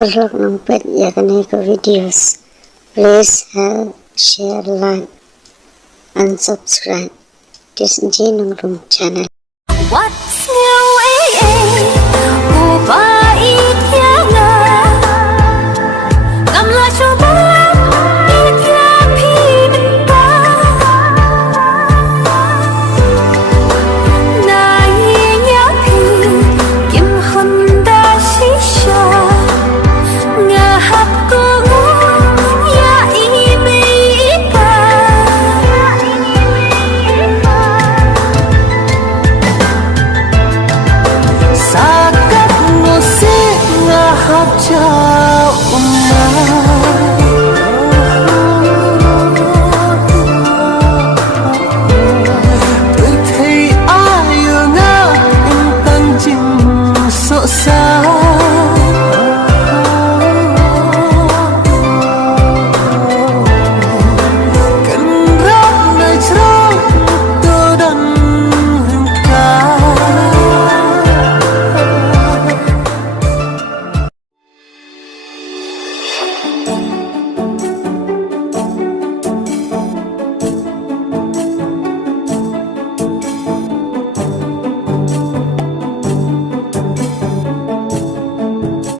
Vlog ng pet ya kaniko videos. Please help, share, like, and subscribe this Jinung Room channel. What's new?